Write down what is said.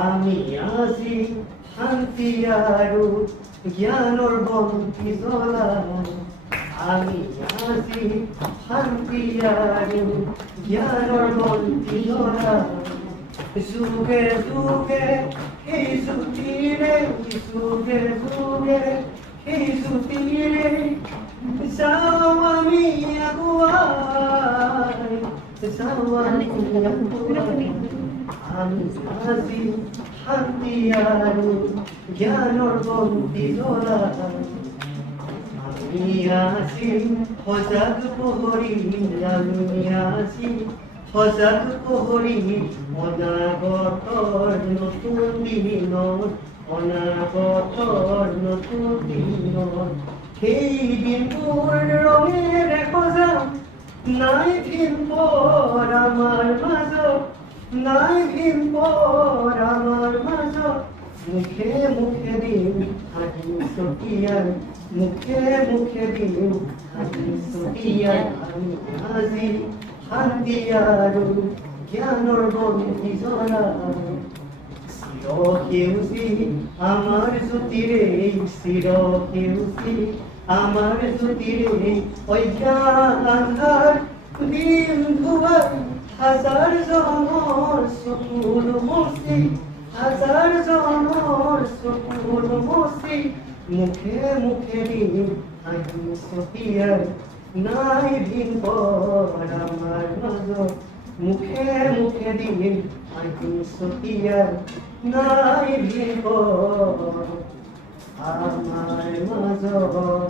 আমি আছি শান্তি আৰু জ্ঞানৰ বন্তি জ্বলাই আমি আছি শান্তি আৰু জ্ঞানৰ বন্তি জ্বলাই যুগে যুগে সেই জ্যোতিৰে যুগে যুগে সেই জ্যোতিৰে যাওঁ আমি আগুৱাই যাওঁ আমি আগুৱাই আমি আজি শান্তি আৰু জ্ঞানৰ বন্তি জ্বলাই আমি আজি সজাগ প্ৰহৰী আমি আজি সজাগ প্ৰহৰী অনাগতৰ নতুন দিনত অনাগতৰ নতুন দিনত সেই দিনবোৰ ৰঙেৰে সজাম নাই ভিন পৰ আমাৰ মাজত নাই ভিন পৰ আমাৰ মাজত মুখে মুখে দিম হাঁহি ছটিয়াই মুখে মুখে দিম হাঁহি ছটিয়াই আমি আজি শান্তি আৰু জ্ঞানৰ বন্তি জ্বলাই চিৰ সেউজী আমাৰ জ্যোতিৰে চিৰ সেউজী আমাৰ জ্যোতিৰে অজ্ঞান আন্ধাৰ দিন ধুৱাই হাজাৰ জনৰ চকুৰ মচি হাজাৰ জনৰ চকুৰ মচি মুখে মুখে দিম হাঁহি ছটিয়াই নাই ভিন পৰ আমাৰ মাজত মুখে মুখে দিম হাঁহি ছটিয়াই নাই ভিন পৰ আমাৰ মাজত।